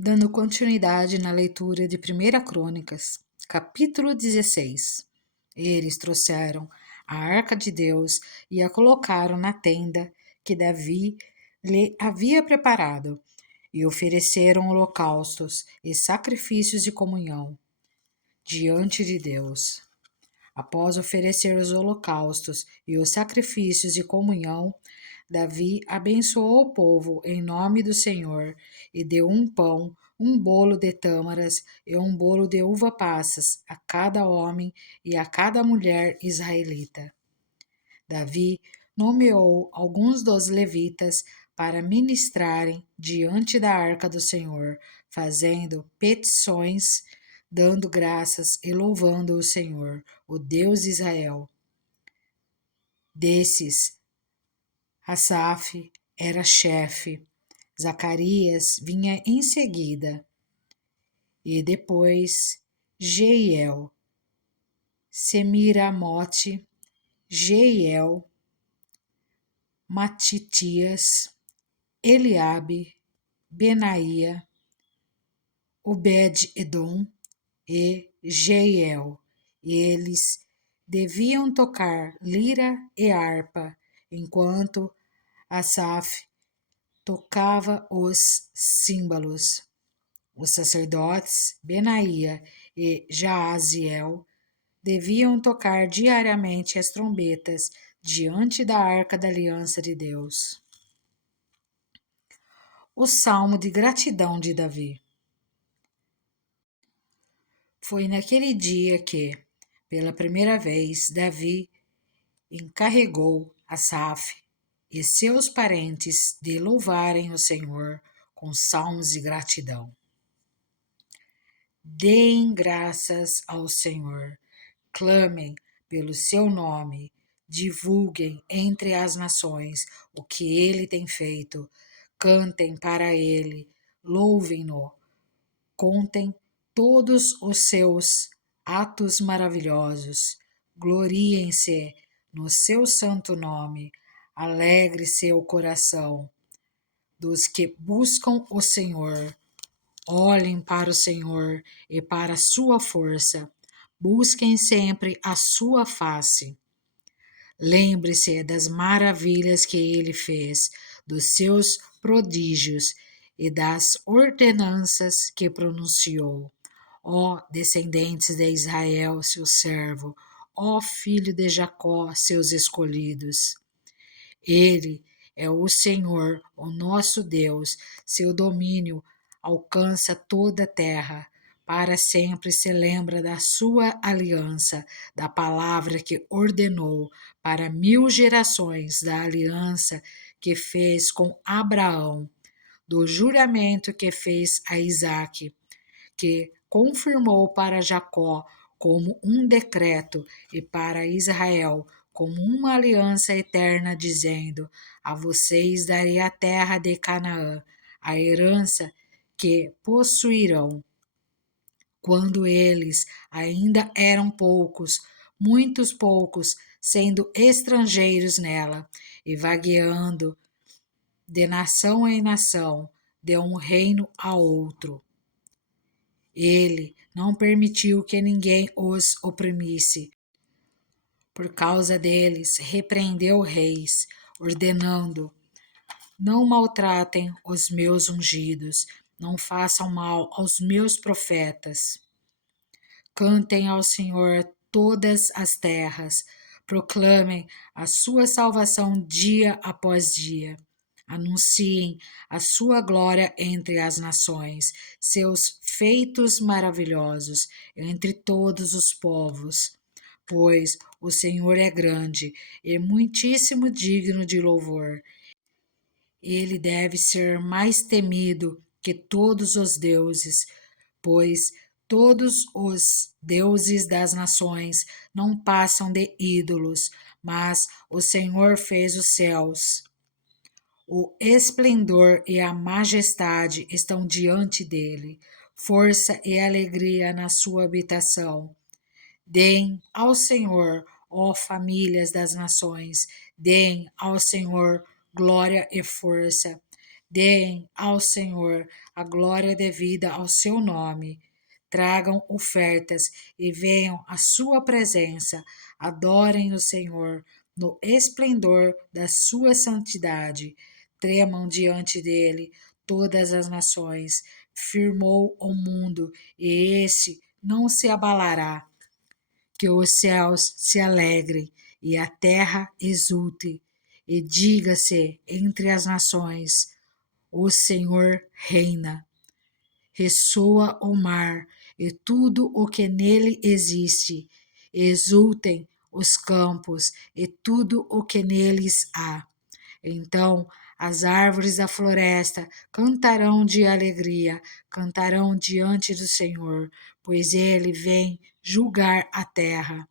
Dando continuidade na leitura de 1 Crônicas, capítulo 16. Eles trouxeram a arca de Deus e a colocaram na tenda que Davi lhe havia preparado, e ofereceram holocaustos e sacrifícios de comunhão diante de Deus. Após oferecer os holocaustos e os sacrifícios de comunhão, Davi abençoou o povo em nome do Senhor e deu um pão, um bolo de tâmaras e um bolo de uva passas a cada homem e a cada mulher israelita. Davi nomeou alguns dos levitas para ministrarem diante da arca do Senhor, fazendo petições, dando graças e louvando o Senhor, o Deus de Israel. Desses, Asaf era chefe, Zacarias vinha em seguida, e depois Jeiel, Semiramote, Jeiel, Matitias, Eliabe, Benaia, Obed-edom e Jeiel. Eles deviam tocar lira e harpa, enquanto Asaf tocava os símbolos. Os sacerdotes Benaia e Jaaziel deviam tocar diariamente as trombetas diante da arca da aliança de Deus. O salmo de gratidão de Davi. Foi naquele dia que, pela primeira vez, Davi encarregou Asaf e seus parentes de louvarem o Senhor com salmos de gratidão. Deem graças ao Senhor, clamem pelo seu nome, divulguem entre as nações o que ele tem feito, cantem para ele, louvem-no, contem todos os seus atos maravilhosos, gloriem-se no seu santo nome, alegre-se o coração dos que buscam o Senhor. Olhem para o Senhor e para a sua força, busquem sempre a sua face. Lembre-se das maravilhas que ele fez, dos seus prodígios e das ordenanças que pronunciou. Ó descendentes de Israel, seu servo, ó filho de Jacó, seus escolhidos. Ele é o Senhor, o nosso Deus, seu domínio alcança toda a terra. Para sempre se lembra da sua aliança, da palavra que ordenou para 1000 gerações, da aliança que fez com Abraão, do juramento que fez a Isaque, que confirmou para Jacó como um decreto e para Israel como uma aliança eterna, dizendo: a vocês darei a terra de Canaã, a herança que possuirão. Quando eles ainda eram poucos, muitos poucos, sendo estrangeiros nela e vagueando de nação em nação, de um reino a outro. Ele não permitiu que ninguém os oprimisse. Por causa deles, repreendeu reis, ordenando: não maltratem os meus ungidos, não façam mal aos meus profetas. Cantem ao Senhor todas as terras, proclamem a sua salvação dia após dia. Anunciem a sua glória entre as nações, seus feitos maravilhosos entre todos os povos. Pois o Senhor é grande e muitíssimo digno de louvor. Ele deve ser mais temido que todos os deuses, pois todos os deuses das nações não passam de ídolos, mas o Senhor fez os céus. O esplendor e a majestade estão diante dele, força e alegria na sua habitação. Deem ao Senhor, ó famílias das nações, deem ao Senhor glória e força. Deem ao Senhor a glória devida ao seu nome. Tragam ofertas e venham à sua presença. Adorem o Senhor no esplendor da sua santidade. Tremam diante dele todas as nações. Firmou o mundo e esse não se abalará. Que os céus se alegrem e a terra exulte, e diga-se entre as nações: o Senhor reina. Ressoa o mar e tudo o que nele existe. Exultem os campos e tudo o que neles há. Então as árvores da floresta cantarão de alegria, cantarão diante do Senhor, pois ele vem julgar a terra.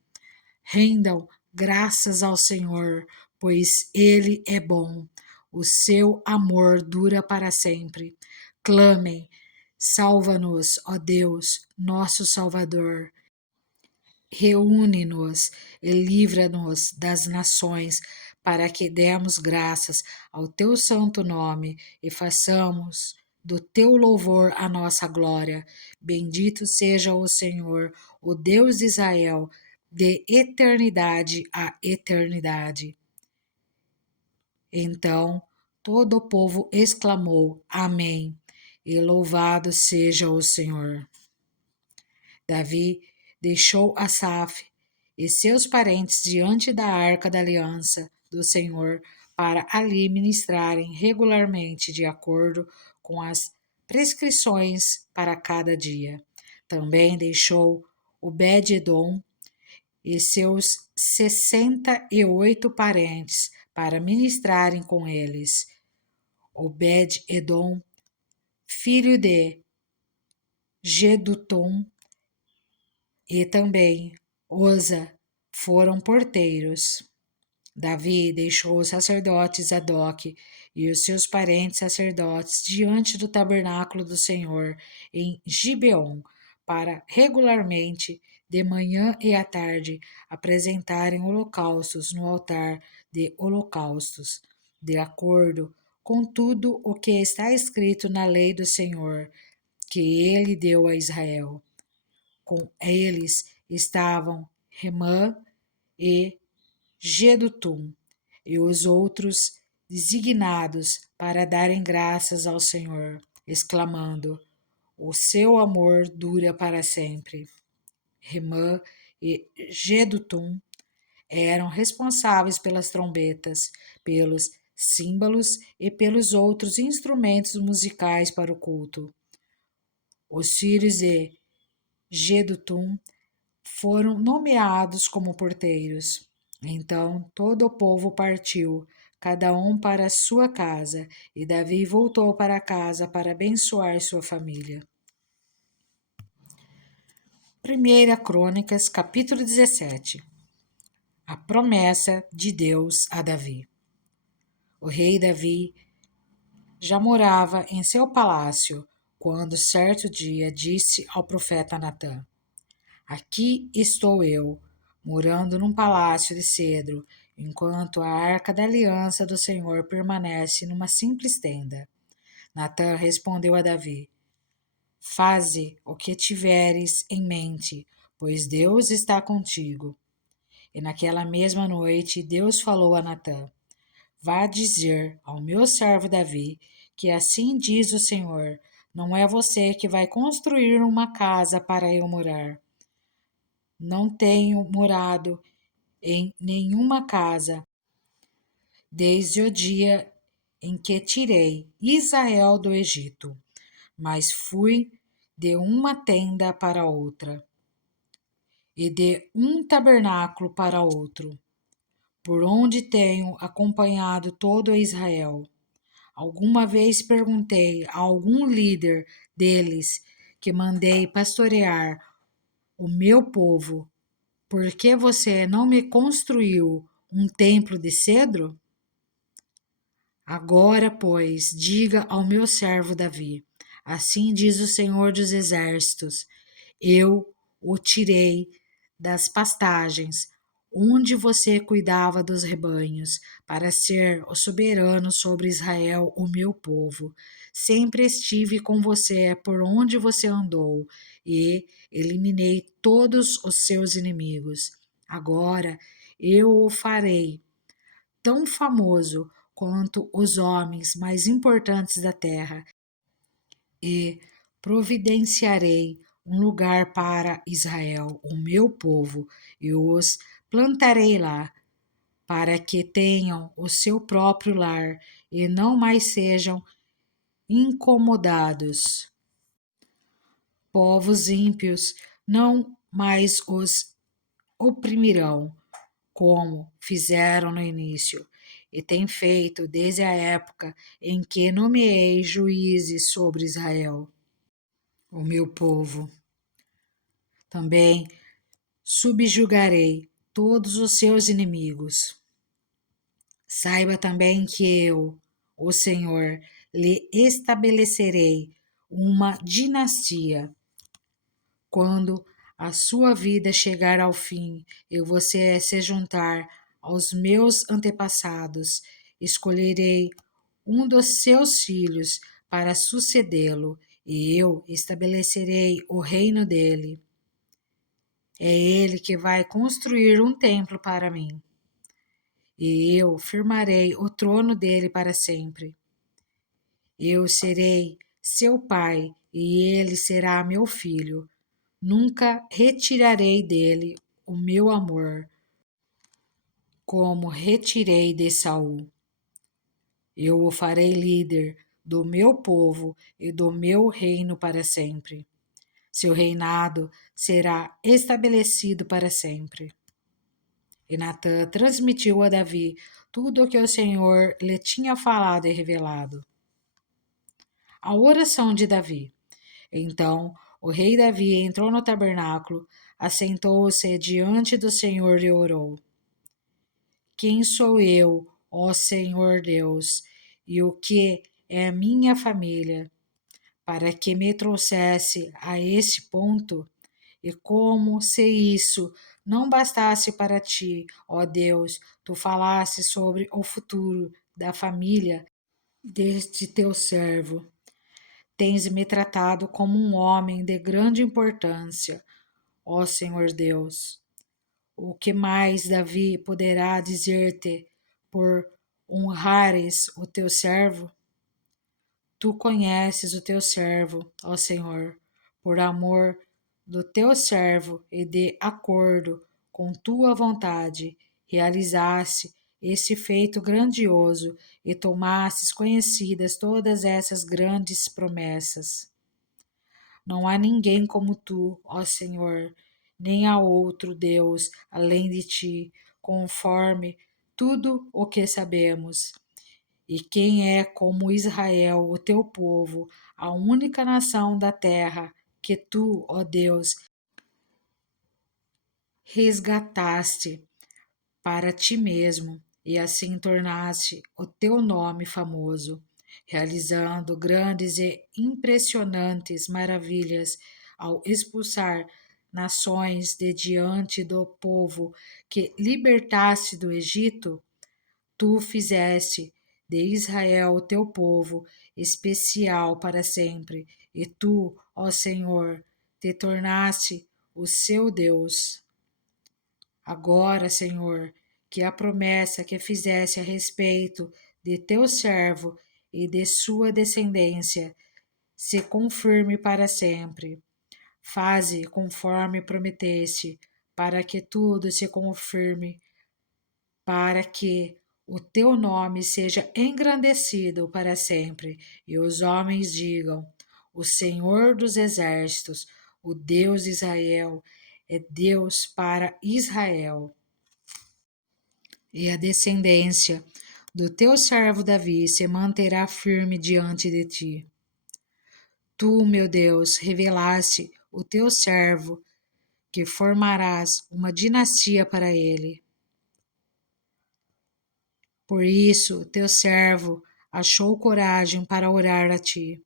Rendam graças ao Senhor, pois ele é bom. O seu amor dura para sempre. Clamem: salva-nos, ó Deus, nosso Salvador. Reúne-nos e livra-nos das nações, para que demos graças ao teu santo nome e façamos do teu louvor a nossa glória. Bendito seja o Senhor, o Deus de Israel, de eternidade a eternidade. Então todo o povo exclamou: Amém, e louvado seja o Senhor. Davi deixou Asaf e seus parentes diante da arca da aliança do Senhor para ali ministrarem regularmente de acordo com as prescrições para cada dia. Também deixou Obed-edom e seus 68 parentes para ministrarem com eles. Obed-edom, filho de Gedutum, e também Oza foram porteiros. Davi deixou o sacerdote Zadok e os seus parentes sacerdotes diante do tabernáculo do Senhor em Gibeon, para regularmente, de manhã e à tarde, apresentarem holocaustos no altar de holocaustos, de acordo com tudo o que está escrito na lei do Senhor, que ele deu a Israel. Com eles estavam Remã e Gedutum, e os outros designados para darem graças ao Senhor, exclamando: o seu amor dura para sempre. Remã e Gedutum eram responsáveis pelas trombetas, pelos símbolos e pelos outros instrumentos musicais para o culto. Os filhos de Gedutum foram nomeados como porteiros. Então todo o povo partiu, cada um para a sua casa, e Davi voltou para casa para abençoar sua família. 1 Crônicas, capítulo 17. A promessa de Deus a Davi. O rei Davi já morava em seu palácio quando certo dia disse ao profeta Natã: aqui estou eu, morando num palácio de cedro, enquanto a arca da aliança do Senhor permanece numa simples tenda. Natã respondeu a Davi: faze o que tiveres em mente, pois Deus está contigo. E naquela mesma noite Deus falou a Natã: vá dizer ao meu servo Davi que assim diz o Senhor: não é você que vai construir uma casa para eu morar. Não tenho morado em nenhuma casa desde o dia em que tirei Israel do Egito, mas fui de uma tenda para outra e de um tabernáculo para outro, por onde tenho acompanhado todo Israel. Alguma vez perguntei a algum líder deles que mandei pastorear o meu povo: por que você não me construiu um templo de cedro? Agora, pois, diga ao meu servo Davi: assim diz o Senhor dos Exércitos: eu o tirei das pastagens, onde você cuidava dos rebanhos, para ser o soberano sobre Israel, o meu povo. Sempre estive com você por onde você andou e eliminei todos os seus inimigos. Agora eu o farei tão famoso quanto os homens mais importantes da terra e providenciarei um lugar para Israel, o meu povo, e os plantarei lá, para que tenham o seu próprio lar e não mais sejam incomodados. Povos ímpios não mais os oprimirão, como fizeram no início, e têm feito desde a época em que nomeei juízes sobre Israel, o meu povo. Também subjugarei todos os seus inimigos. Saiba também que eu, o Senhor, lhe estabelecerei uma dinastia. Quando a sua vida chegar ao fim e você se juntar aos meus antepassados, escolherei um dos seus filhos para sucedê-lo, e eu estabelecerei o reino dele. É ele que vai construir um templo para mim, e eu firmarei o trono dele para sempre. Eu serei seu pai, e ele será meu filho. Nunca retirarei dele o meu amor, como retirei de Saul. Eu o farei líder do meu povo e do meu reino para sempre. Seu reinado será estabelecido para sempre. E Natã transmitiu a Davi tudo o que o Senhor lhe tinha falado e revelado. A oração de Davi. Então o rei Davi entrou no tabernáculo, assentou-se diante do Senhor e orou: Quem sou eu, ó Senhor Deus, e o que é minha família, para que me trouxesse a esse ponto? E como se isso não bastasse para ti, ó Deus, tu falaste sobre o futuro da família deste teu servo. Tens me tratado como um homem de grande importância, ó Senhor Deus. O que mais Davi poderá dizer-te por honrares o teu servo? Tu conheces o teu servo, ó Senhor, por amor do teu servo e de acordo com tua vontade, realizaste esse feito grandioso e tomastes conhecidas todas essas grandes promessas. Não há ninguém como tu, ó Senhor, nem há outro Deus além de ti, conforme tudo o que sabemos. E quem é como Israel, o teu povo, a única nação da terra que tu, ó Deus, resgataste para ti mesmo, e assim tornaste o teu nome famoso, realizando grandes e impressionantes maravilhas ao expulsar nações de diante do povo que libertaste do Egito. Tu fizeste de Israel o teu povo especial para sempre, e tu, ó Senhor, te tornaste o seu Deus. Agora, Senhor, que a promessa que fizeste a respeito de teu servo e de sua descendência se confirme para sempre. Faze conforme prometeste, para que tudo se confirme, para que o teu nome seja engrandecido para sempre, e os homens digam: O Senhor dos exércitos, o Deus de Israel, é Deus para Israel. E a descendência do teu servo Davi se manterá firme diante de ti. Tu, meu Deus, revelaste o teu servo, que formarás uma dinastia para ele. Por isso, teu servo achou coragem para orar a ti.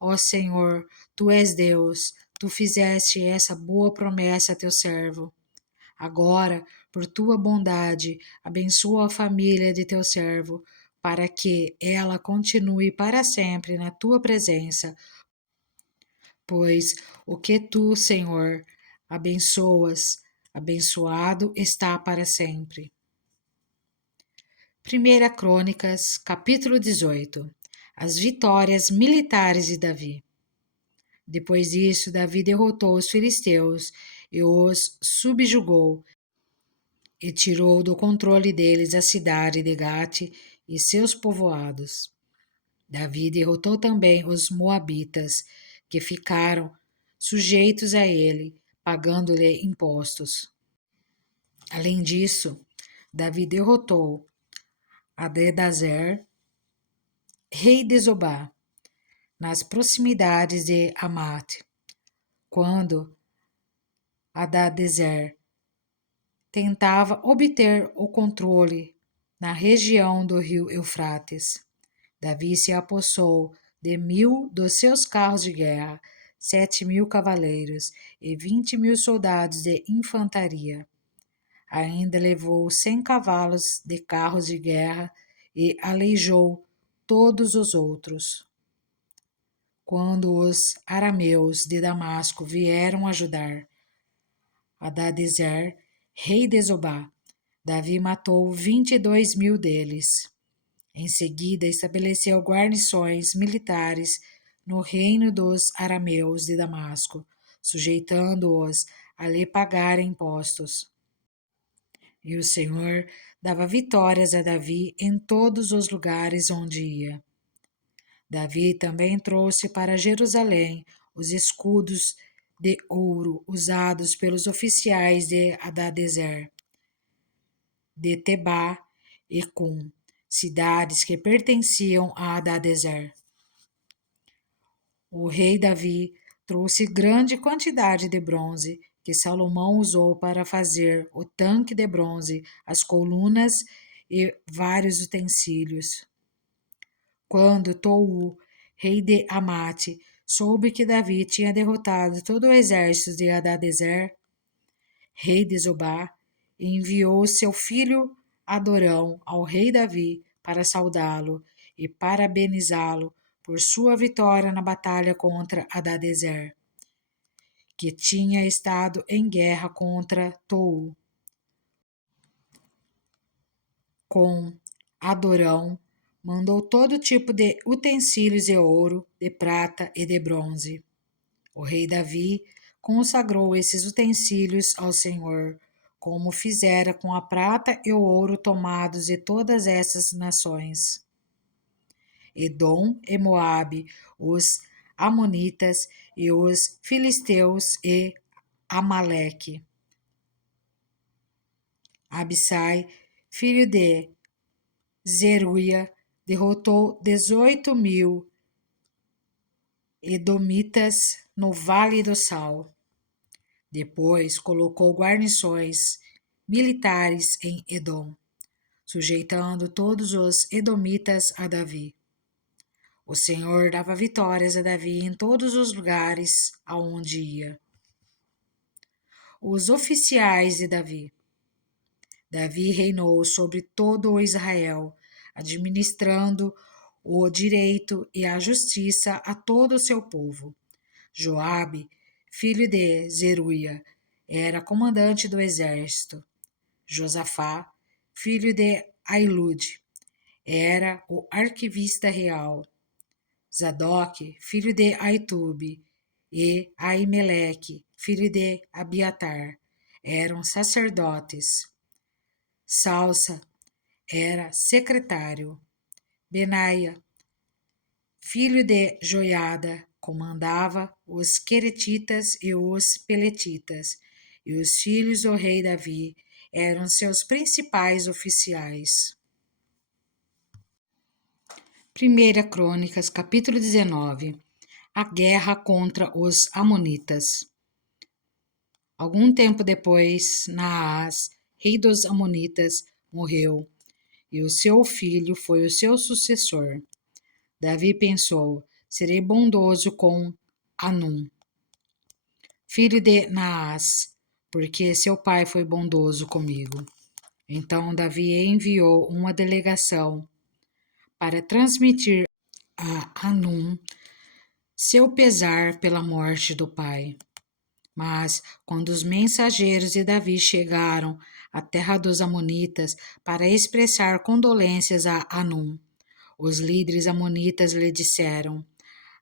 Ó Senhor, tu és Deus, tu fizeste essa boa promessa a teu servo. Agora, por tua bondade, abençoa a família de teu servo, para que ela continue para sempre na tua presença, pois o que tu, Senhor, abençoas, abençoado está para sempre. 1 Crônicas, capítulo 18. As vitórias militares de Davi. Depois disso, Davi derrotou os filisteus e os subjugou e tirou do controle deles a cidade de Gate e seus povoados. Davi derrotou também os moabitas, que ficaram sujeitos a ele, pagando-lhe impostos. Além disso, Davi derrotou Hadadezer, rei de Zobá, nas proximidades de Amate, quando Hadadezer tentava obter o controle na região do rio Eufrates. Davi se apossou de 1.000 dos seus carros de guerra, 7.000 cavaleiros e 20.000 soldados de infantaria. Ainda levou 100 cavalos de carros de guerra e aleijou todos os outros. Quando os arameus de Damasco vieram ajudar Hadadezer, rei de Zobá, Davi matou 22.000 deles. Em seguida, estabeleceu guarnições militares no reino dos arameus de Damasco, sujeitando-os a lhe pagar impostos. E o Senhor dava vitórias a Davi em todos os lugares onde ia. Davi também trouxe para Jerusalém os escudos de ouro usados pelos oficiais de Hadadezer, de Tebá e Cum, cidades que pertenciam a Hadadezer. O rei Davi trouxe grande quantidade de bronze que Salomão usou para fazer o tanque de bronze, as colunas e vários utensílios. Quando Tou, rei de Amate, soube que Davi tinha derrotado todo o exército de Hadadezer, rei de Zobá, enviou seu filho Adorão ao rei Davi para saudá-lo e parabenizá-lo por sua vitória na batalha contra Hadadezer, que tinha estado em guerra contra Tou. Com Adorão, mandou todo tipo de utensílios de ouro, de prata e de bronze. O rei Davi consagrou esses utensílios ao Senhor, como fizera com a prata e o ouro tomados de todas essas nações. Edom e Moabe, os Amonitas e os Filisteus e Amaleque. Abissai, filho de Zeruia, derrotou 18.000 edomitas no Vale do Sal. Depois colocou guarnições militares em Edom, sujeitando todos os edomitas a Davi. O Senhor dava vitórias a Davi em todos os lugares aonde ia. Os oficiais de Davi. Davi reinou sobre todo o Israel, administrando o direito e a justiça a todo o seu povo. Joabe, filho de Zeruia, era comandante do exército. Josafá, filho de Ailude, era o arquivista real. Zadok, filho de Aitube, e Aimeleque, filho de Abiatar, eram sacerdotes. Salsa era secretário. Benaia, filho de Joiada, comandava os queretitas e os peletitas, e os filhos do rei Davi eram seus principais oficiais. 1 Crônicas, capítulo 19. A guerra contra os Amonitas. Algum tempo depois, Naás, rei dos Amonitas, morreu, e o seu filho foi o seu sucessor. Davi pensou: serei bondoso com Anum, filho de Naás, porque seu pai foi bondoso comigo. Então Davi enviou uma delegação para transmitir a Hanum seu pesar pela morte do pai. Mas, quando os mensageiros de Davi chegaram à terra dos Amonitas para expressar condolências a Hanum, os líderes amonitas lhe disseram: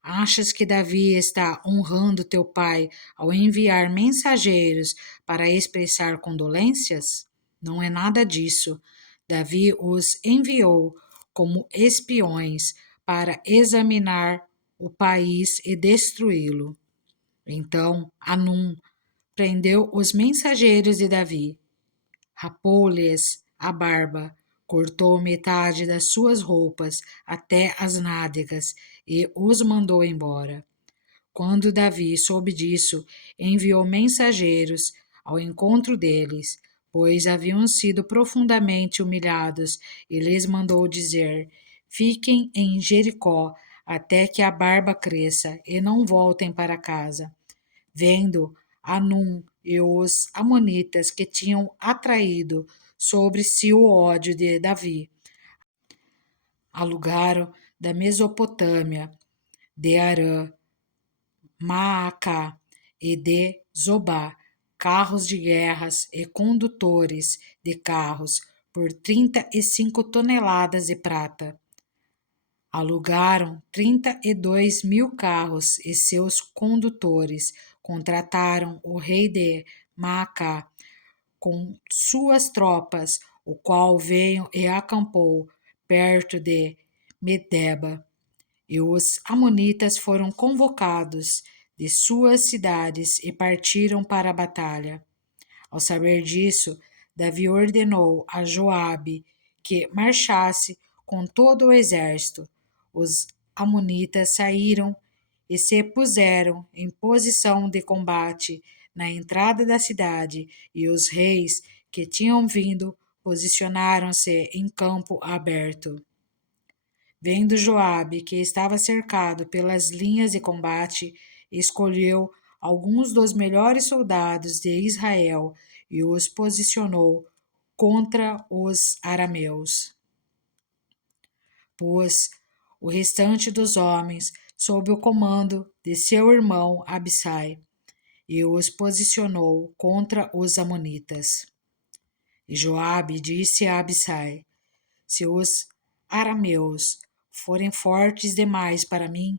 Achas que Davi está honrando teu pai ao enviar mensageiros para expressar condolências? Não é nada disso. Davi os enviou como espiões para examinar o país e destruí-lo. Então Hanum prendeu os mensageiros de Davi, rapou-lhes a barba, cortou metade das suas roupas até as nádegas e os mandou embora. Quando Davi soube disso, enviou mensageiros ao encontro deles, pois haviam sido profundamente humilhados, e lhes mandou dizer: Fiquem em Jericó até que a barba cresça e não voltem para casa. Vendo Hanum e os amonitas que tinham atraído sobre si o ódio de Davi, alugaram da Mesopotâmia, de Arã, Maacá e de Zobá carros de guerras e condutores de carros por 35 toneladas de prata. Alugaram 32.000 carros e seus condutores contrataram o rei de Maacá com suas tropas, o qual veio e acampou perto de Medeba. E os amonitas foram convocados de suas cidades e partiram para a batalha. Ao saber disso, Davi ordenou a Joabe que marchasse com todo o exército. Os amonitas saíram e se puseram em posição de combate na entrada da cidade, e os reis que tinham vindo posicionaram-se em campo aberto. Vendo Joabe que estava cercado pelas linhas de combate, escolheu alguns dos melhores soldados de Israel e os posicionou contra os arameus. Pôs o restante dos homens sob o comando de seu irmão Abissai e os posicionou contra os amonitas. E Joabe disse a Abissai: Se os arameus forem fortes demais para mim,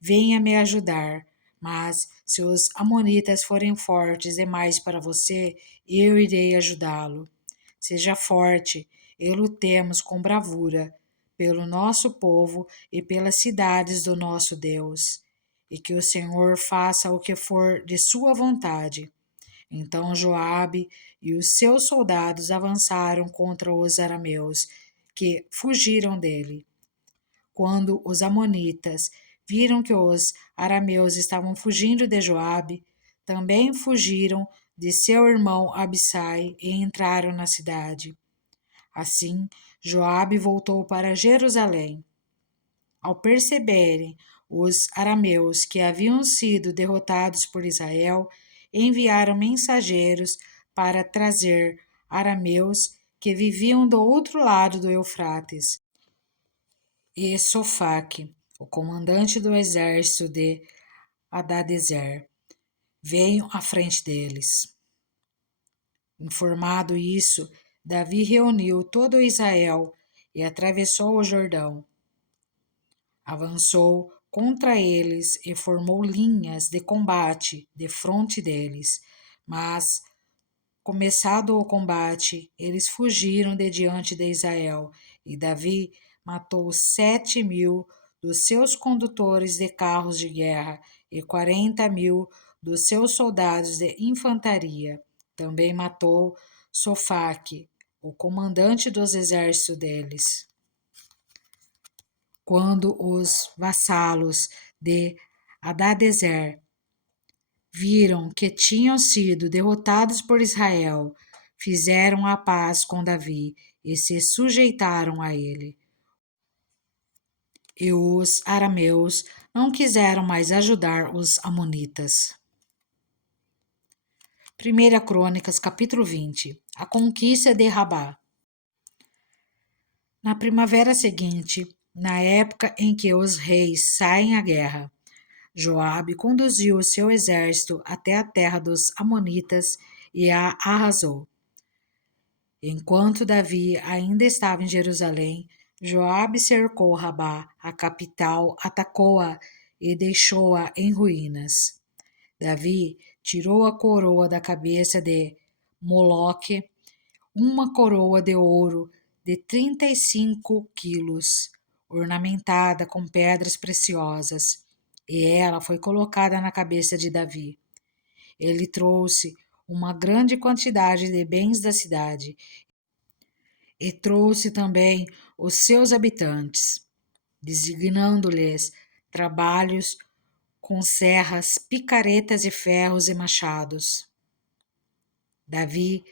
venha me ajudar. Mas se os amonitas forem fortes demais para você, eu irei ajudá-lo. Seja forte e lutemos com bravura pelo nosso povo e pelas cidades do nosso Deus. E que o Senhor faça o que for de sua vontade. Então Joabe e os seus soldados avançaram contra os arameus, que fugiram dele. Quando os amonitas viram que os arameus estavam fugindo de Joabe, também fugiram de seu irmão Abissai e entraram na cidade. Assim, Joabe voltou para Jerusalém. Ao perceberem os arameus que haviam sido derrotados por Israel, enviaram mensageiros para trazer arameus que viviam do outro lado do Eufrates. E Sofaque, o comandante do exército de Hadadezer, veio à frente deles. Informado isso, Davi reuniu todo Israel e atravessou o Jordão. Avançou contra eles e formou linhas de combate defronte deles. Mas, começado o combate, eles fugiram de diante de Israel, e Davi matou 7.000 dos seus condutores de carros de guerra e 40.000 dos seus soldados de infantaria. Também matou Sofaque, o comandante dos exércitos deles. Quando os vassalos de Hadadezer viram que tinham sido derrotados por Israel, fizeram a paz com Davi e se sujeitaram a ele. E os arameus não quiseram mais ajudar os amonitas. 1 Crônicas, capítulo 20. A conquista de Rabá. Na primavera seguinte, na época em que os reis saem à guerra, Joabe conduziu o seu exército até a terra dos Amonitas e a arrasou. Enquanto Davi ainda estava em Jerusalém, Joabe cercou Rabá, a capital, atacou-a e deixou-a em ruínas. Davi tirou a coroa da cabeça de Moloque, uma coroa de ouro de 35 quilos, ornamentada com pedras preciosas, e ela foi colocada na cabeça de Davi. Ele trouxe uma grande quantidade de bens da cidade e trouxe também os seus habitantes, designando-lhes trabalhos com serras, picaretas e ferros e machados. Davi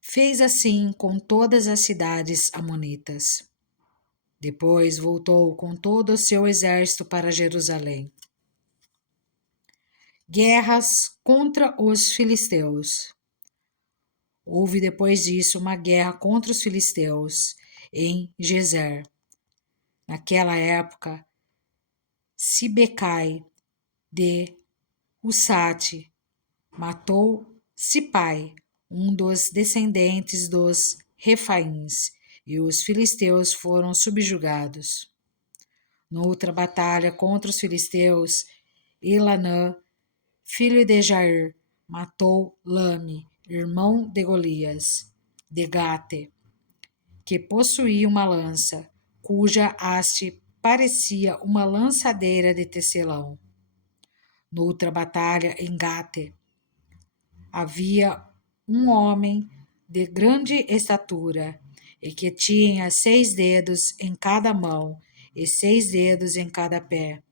fez assim com todas as cidades amonitas. Depois voltou com todo o seu exército para Jerusalém. Guerras contra os filisteus. Houve depois disso uma guerra contra os filisteus em Gezer. Naquela época, Sibecai de Husate matou Sipai, um dos descendentes dos Refaíns, e os filisteus foram subjugados. Noutra batalha contra os filisteus, Elanã, filho de Jair, matou Lame, irmão de Golias, de Gate, que possuía uma lança, cuja haste parecia uma lançadeira de tecelão. Noutra batalha em Gate, havia um homem de grande estatura e que tinha 6 dedos em cada mão e 6 dedos em cada pé,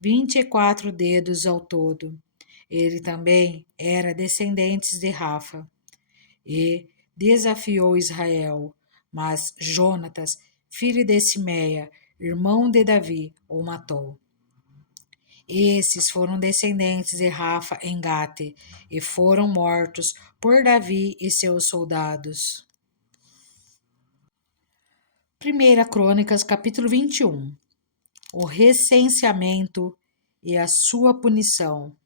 24 dedos ao todo. Ele também era descendente de Rafa e desafiou Israel, mas Jonatas, filho de Simeia, irmão de Davi, o matou. Esses foram descendentes de Rafa em Gate e foram mortos por Davi e seus soldados. 1 Crônicas, capítulo 21. O recenseamento e a sua punição.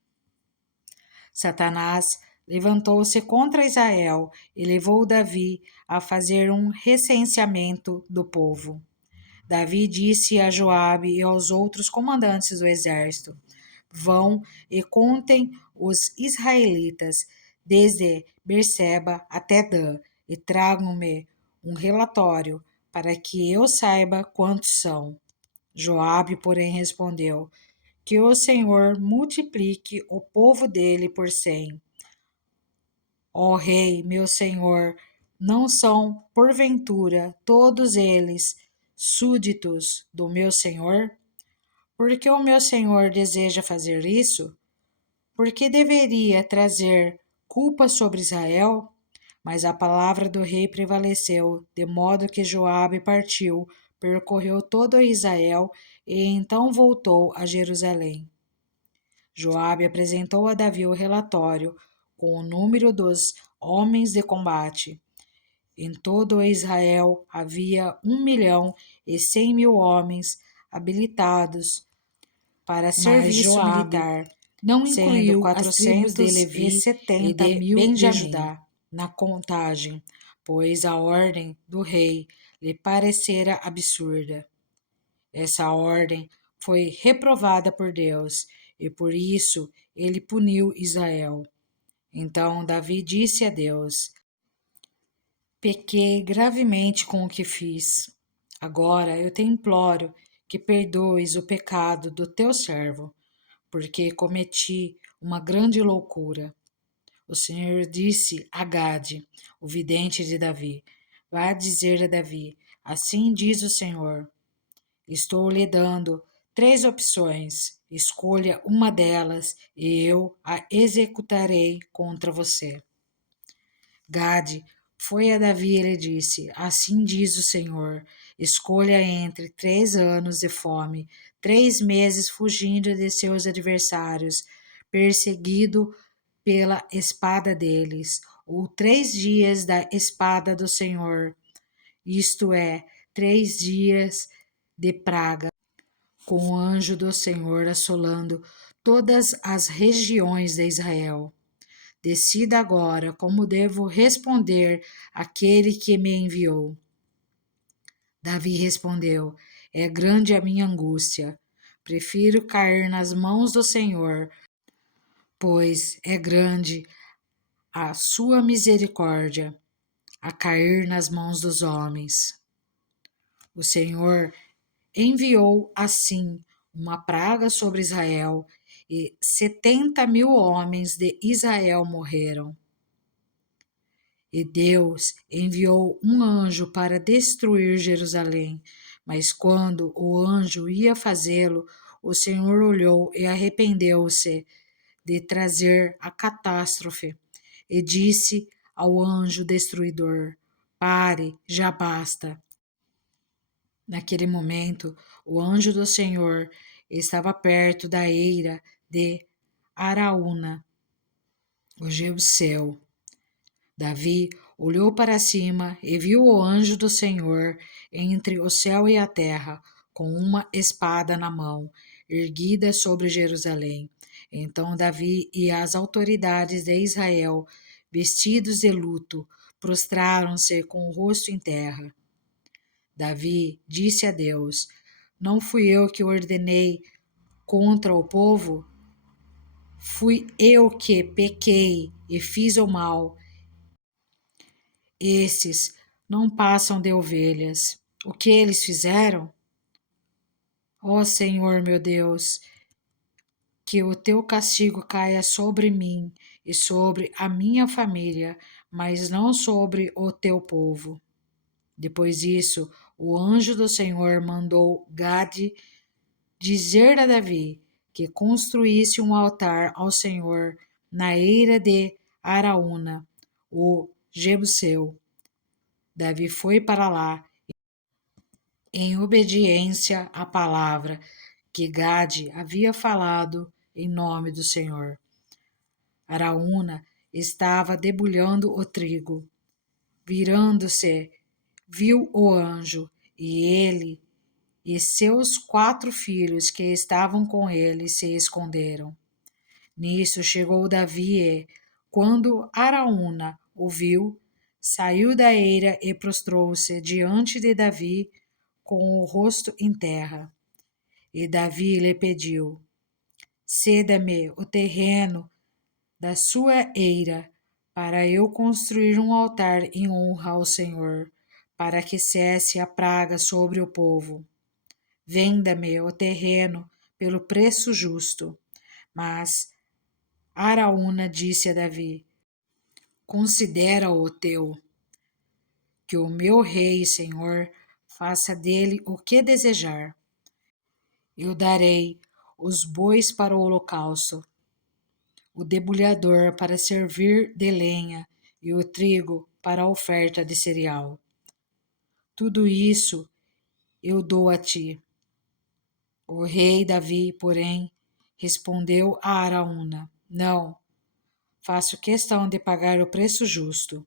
Satanás levantou-se contra Israel e levou Davi a fazer um recenseamento do povo. Davi disse a Joabe e aos outros comandantes do exército: Vão e contem os israelitas, desde Berseba até Dan, e tragam-me um relatório, para que eu saiba quantos são. Joabe, porém, respondeu: Que o Senhor multiplique o povo dele por 100. Ó rei, meu senhor, não são, porventura, todos eles súditos do meu senhor? Por que o meu senhor deseja fazer isso? Por que deveria trazer culpa sobre Israel? Mas a palavra do rei prevaleceu, de modo que Joabe partiu, percorreu todo Israel e então voltou a Jerusalém. Joabe apresentou a Davi o relatório com o número dos homens de combate. Em todo Israel havia 1.100.000 homens habilitados para serviço militar, não incluiu as tribos de Levi e 70.000 de Judá na contagem, pois a ordem do rei lhe parecera absurda. Essa ordem foi reprovada por Deus e por isso ele puniu Israel. Então Davi disse a Deus: Pequei gravemente com o que fiz. Agora eu te imploro que perdoes o pecado do teu servo, porque cometi uma grande loucura. O Senhor disse a Gade, o vidente de Davi: Vá dizer a Davi: Assim diz o Senhor: Estou lhe dando 3 opções. Escolha uma delas e eu a executarei contra você. Gade foi a Davi e lhe disse: Assim diz o Senhor: escolha entre 3 anos de fome, 3 meses fugindo de seus adversários, perseguido pela espada deles, ou 3 dias da espada do Senhor, isto é, 3 dias de praga, com o anjo do Senhor assolando todas as regiões de Israel. Decida agora como devo responder àquele que me enviou. Davi respondeu: é grande a minha angústia. Prefiro cair nas mãos do Senhor, pois é grande a sua misericórdia, a cair nas mãos dos homens. O Senhor enviou assim uma praga sobre Israel, e 70.000 homens de Israel morreram. E Deus enviou um anjo para destruir Jerusalém, mas quando o anjo ia fazê-lo, o Senhor olhou e arrependeu-se de trazer a catástrofe, e disse ao anjo destruidor: pare, já basta. Naquele momento, o anjo do Senhor estava perto da eira de Araúna, o Jebuseu. Davi olhou para cima e viu o anjo do Senhor entre o céu e a terra, com uma espada na mão, erguida sobre Jerusalém. Então Davi e as autoridades de Israel, vestidos de luto, prostraram-se com o rosto em terra. Davi disse a Deus: não fui eu que ordenei contra o povo? Fui eu que pequei e fiz o mal. Esses não passam de ovelhas. O que eles fizeram? Ó Senhor meu Deus, que o teu castigo caia sobre mim e sobre a minha família, mas não sobre o teu povo. Depois disso, o anjo do Senhor mandou Gade dizer a Davi que construísse um altar ao Senhor na eira de Araúna, o Jebuseu. Davi foi para lá em obediência à palavra que Gade havia falado em nome do Senhor. Araúna estava debulhando o trigo. Virando-se, viu o anjo, e ele e seus 4 filhos que estavam com ele se esconderam. Nisso chegou Davi e, quando Araúna o viu, saiu da eira e prostrou-se diante de Davi com o rosto em terra. E Davi lhe pediu: ceda-me o terreno da sua eira, para eu construir um altar em honra ao Senhor, para que cesse a praga sobre o povo. Venda-me o terreno pelo preço justo. Mas Araúna disse a Davi: considera-o teu, que o meu rei e senhor faça dele o que desejar. Eu darei os bois para o holocausto, o debulhador para servir de lenha e o trigo para a oferta de cereal. Tudo isso eu dou a ti. O rei Davi, porém, respondeu a Araúna: não, faço questão de pagar o preço justo.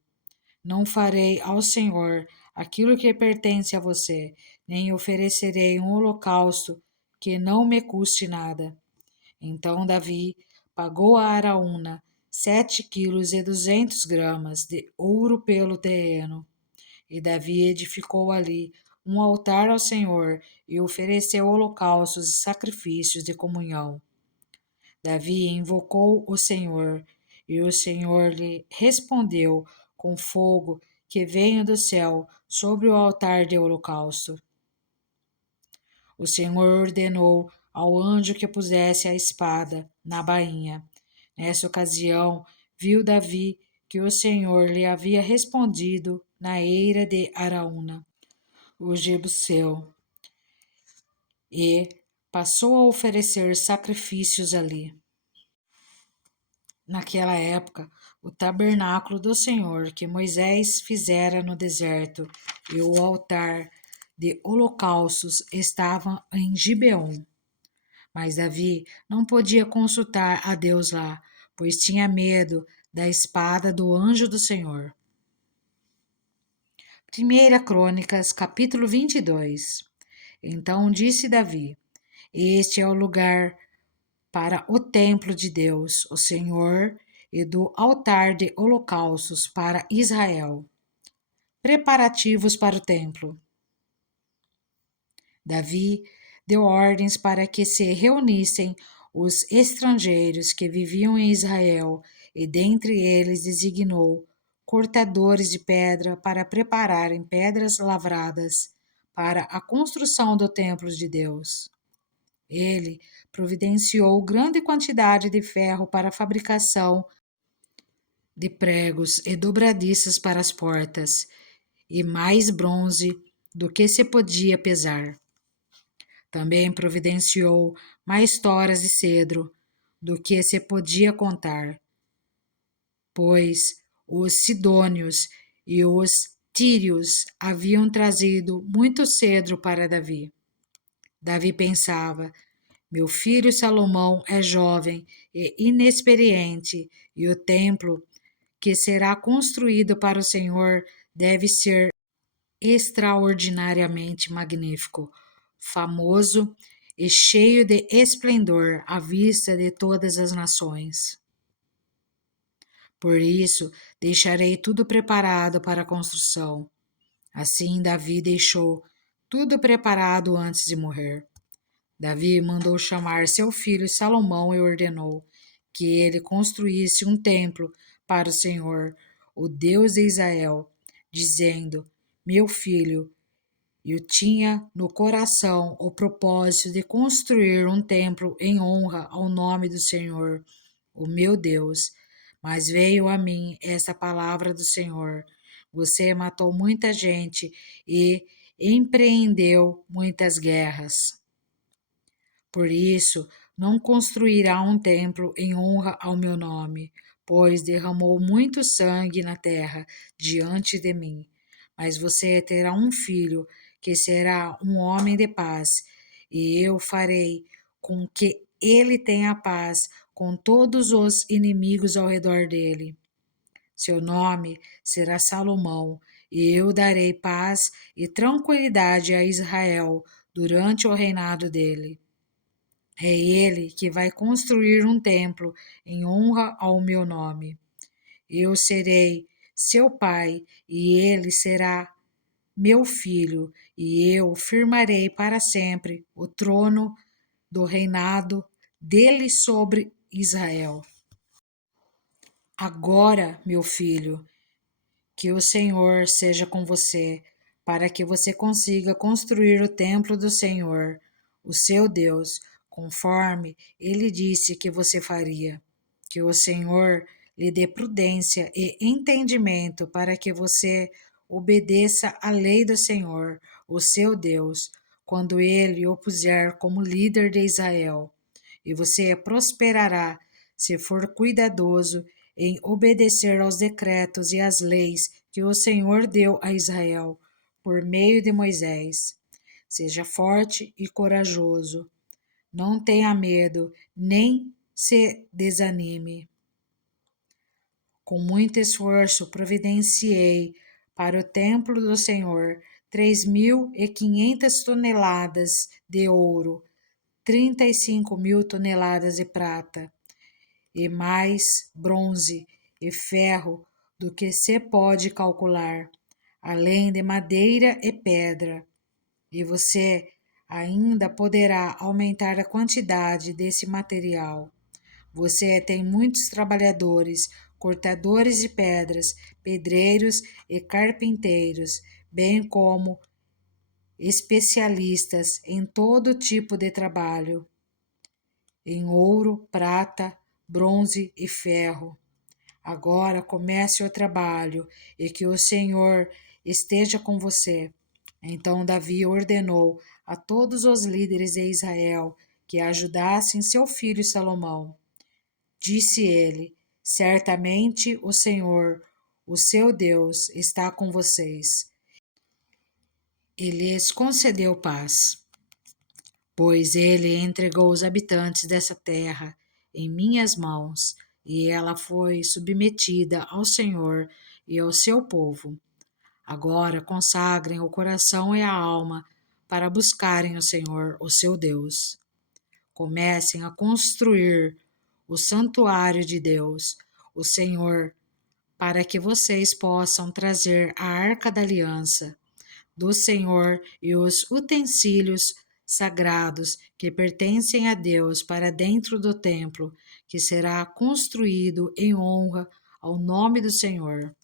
Não farei ao Senhor aquilo que pertence a você, nem oferecerei um holocausto que não me custe nada. Então Davi pagou a Araúna 7,2 kg de ouro pelo terreno. E Davi edificou ali um altar ao Senhor e ofereceu holocaustos e sacrifícios de comunhão. Davi invocou o Senhor, e o Senhor lhe respondeu com fogo que veio do céu sobre o altar de holocausto. O Senhor ordenou ao anjo que pusesse a espada na bainha. Nessa ocasião, viu Davi que o Senhor lhe havia respondido na eira de Araúna, o Jebuseu, e passou a oferecer sacrifícios ali. Naquela época, o tabernáculo do Senhor que Moisés fizera no deserto e o altar de holocaustos estavam em Gibeon. Mas Davi não podia consultar a Deus lá, pois tinha medo da espada do anjo do Senhor. 1 Crônicas, capítulo 22. Então disse Davi: Este é o lugar para o templo de Deus, o Senhor, e do altar de holocaustos para Israel. Preparativos para o templo. Davi deu ordens para que se reunissem os estrangeiros que viviam em Israel, e dentre eles designou cortadores de pedra para prepararem pedras lavradas para a construção do templo de Deus. Ele providenciou grande quantidade de ferro para a fabricação de pregos e dobradiças para as portas, e mais bronze do que se podia pesar. Também providenciou mais toras de cedro do que se podia contar, pois os sidônios e os tírios haviam trazido muito cedro para Davi. Davi pensava: meu filho Salomão é jovem e inexperiente, e o templo que será construído para o Senhor deve ser extraordinariamente magnífico, famoso e cheio de esplendor à vista de todas as nações. Por isso, deixarei tudo preparado para a construção. Assim, Davi deixou tudo preparado antes de morrer. Davi mandou chamar seu filho Salomão e ordenou que ele construísse um templo para o Senhor, o Deus de Israel, dizendo: Meu filho, eu tinha no coração o propósito de construir um templo em honra ao nome do Senhor, o meu Deus. Mas veio a mim esta palavra do Senhor: você matou muita gente e empreendeu muitas guerras. Por isso, não construirá um templo em honra ao meu nome, pois derramou muito sangue na terra diante de mim. Mas você terá um filho que será um homem de paz, e eu farei com que ele tenha paz com todos os inimigos ao redor dele. Seu nome será Salomão, e eu darei paz e tranquilidade a Israel durante o reinado dele. É ele que vai construir um templo em honra ao meu nome. Eu serei seu pai, e ele será meu filho, e eu firmarei para sempre o trono do reinado dele sobre Israel. Agora, meu filho, que o Senhor seja com você, para que você consiga construir o templo do Senhor, o seu Deus, conforme ele disse que você faria. Que o Senhor lhe dê prudência e entendimento para que você obedeça à lei do Senhor, o seu Deus, quando ele o puser como líder de Israel. E você prosperará se for cuidadoso em obedecer aos decretos e às leis que o Senhor deu a Israel por meio de Moisés. Seja forte e corajoso. Não tenha medo, nem se desanime. Com muito esforço providenciei para o templo do Senhor 3.500 toneladas de ouro, 35.000 toneladas de prata, e mais bronze e ferro do que se pode calcular, além de madeira e pedra. E você ainda poderá aumentar a quantidade desse material. Você tem muitos trabalhadores, cortadores de pedras, pedreiros e carpinteiros, bem como especialistas em todo tipo de trabalho, em ouro, prata, bronze e ferro. Agora comece o trabalho e que o Senhor esteja com você. Então Davi ordenou a todos os líderes de Israel que ajudassem seu filho Salomão. Disse ele: certamente o Senhor, o seu Deus, está com vocês. Ele lhes concedeu paz, pois ele entregou os habitantes dessa terra em minhas mãos, e ela foi submetida ao Senhor e ao seu povo. Agora consagrem o coração e a alma para buscarem o Senhor, o seu Deus. Comecem a construir o santuário de Deus, o Senhor, para que vocês possam trazer a arca da aliança do Senhor e os utensílios sagrados que pertencem a Deus para dentro do templo, que será construído em honra ao nome do Senhor.